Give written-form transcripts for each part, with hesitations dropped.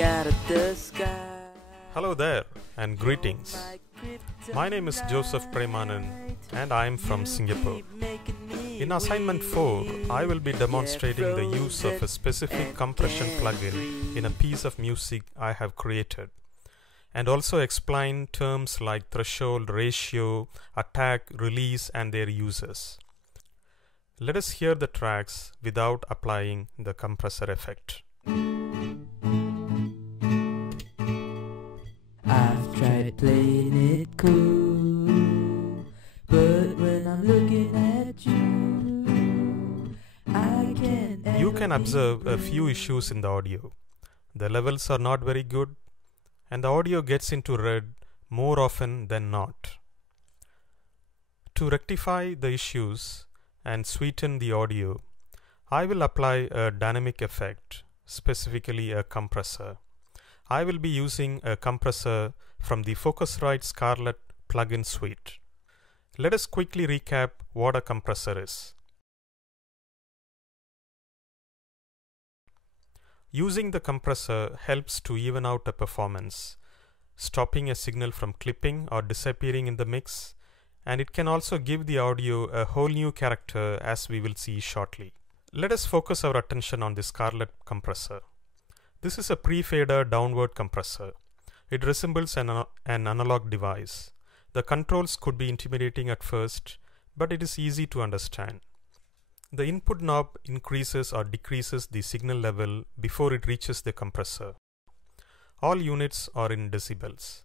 me out of the sky. Hello there and greetings. My name is Joseph Premanand and I am from Singapore. In Assignment 4, I will be demonstrating the use of a specific compression plugin in a piece of music I have created, and also explain terms like threshold, ratio, attack, release and their uses. Let us hear the tracks without applying the compressor effect. I've tried playing it cool, but when I'm looking at you, I can't. You can observe a few issues in the audio. The levels are not very good, and the audio gets into red more often than not. To rectify the issues and sweeten the audio, I will apply a dynamic effect, specifically a compressor. I will be using a compressor from the Focusrite Scarlett plugin suite. Let us quickly recap what a compressor is. Using the compressor helps to even out a performance, stopping a signal from clipping or disappearing in the mix, and it can also give the audio a whole new character, as we will see shortly. Let us focus our attention on the Scarlett compressor. This is a pre-fader downward compressor. It resembles an analog device. The controls could be intimidating at first, but it is easy to understand. The input knob increases or decreases the signal level before it reaches the compressor. All units are in decibels.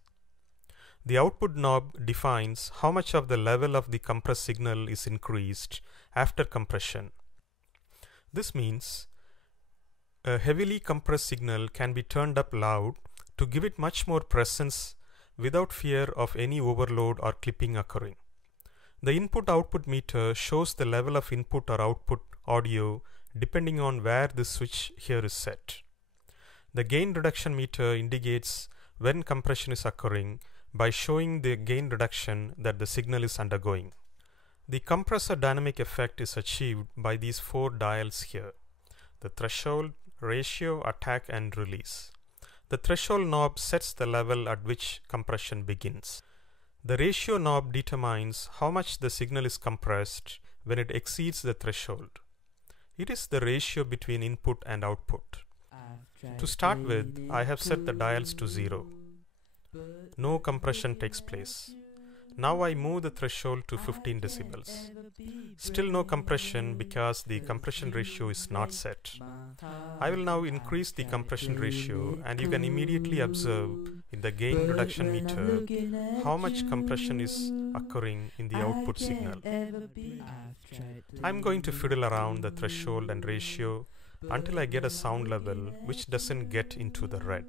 The output knob defines how much of the level of the compressed signal is increased after compression. This means a heavily compressed signal can be turned up loud to give it much more presence without fear of any overload or clipping occurring. The input-output meter shows the level of input or output audio depending on where this switch here is set. The gain reduction meter indicates when compression is occurring by showing the gain reduction that the signal is undergoing. The compressor dynamic effect is achieved by these four dials here: the threshold, ratio, attack and release. The threshold knob sets the level at which compression begins. The ratio knob determines how much the signal is compressed when it exceeds the threshold. It is the ratio between input and output. To start with, I have set the dials to 0. No compression takes place. Now I move the threshold to 15 decibels. Still no compression because the compression ratio is not set. I will now increase the compression ratio, and you can immediately observe in the gain reduction meter how much compression is occurring in the output signal. I'm going to fiddle around the threshold and ratio until I get a sound level which doesn't get into the red.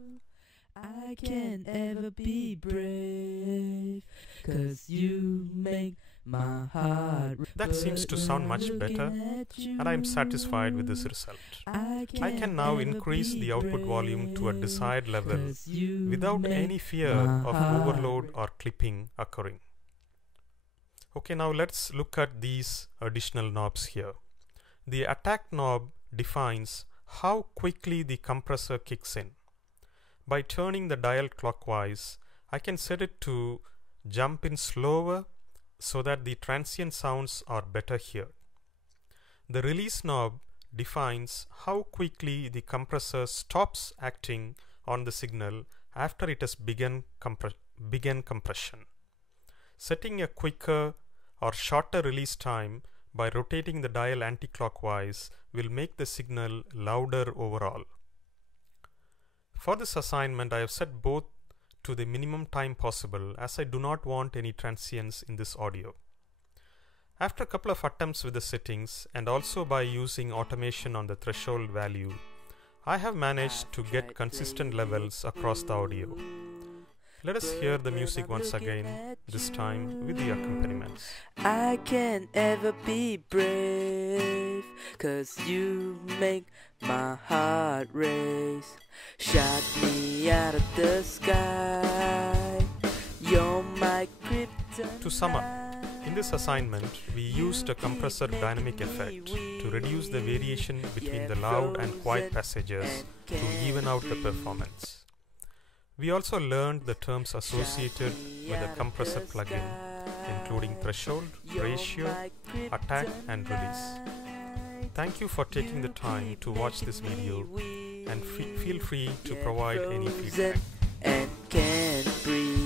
I can't ever be brave, 'cause you make my heart. That seems to sound much better, and I am satisfied with this result. I can now increase the output volume to a desired level without any fear of overload or clipping occurring. Okay, now let's look at these additional knobs here. The attack knob defines how quickly the compressor kicks in. By turning the dial clockwise, I can set it to jump in slower so that the transient sounds are better here. The release knob defines how quickly the compressor stops acting on the signal after it has begun compression. Setting a quicker or shorter release time by rotating the dial anti-clockwise will make the signal louder overall. For this assignment, I have set both to the minimum time possible, as I do not want any transients in this audio. After a couple of attempts with the settings and also by using automation on the threshold value, I have managed to get consistent levels across the audio. Let us hear the music once again, this time with the accompaniments. I can't ever be brave, 'cause you make my heart race. Shot me out of the sky. You're my kryptonite. To sum up, in this assignment, we used a compressor dynamic effect to reduce the variation between the loud and quiet passages to even out the performance. We also learned the terms associated with the compressor plugin, including threshold, ratio, attack and release. Thank you for taking the time to watch this video, and feel free to provide any feedback. And can't breathe.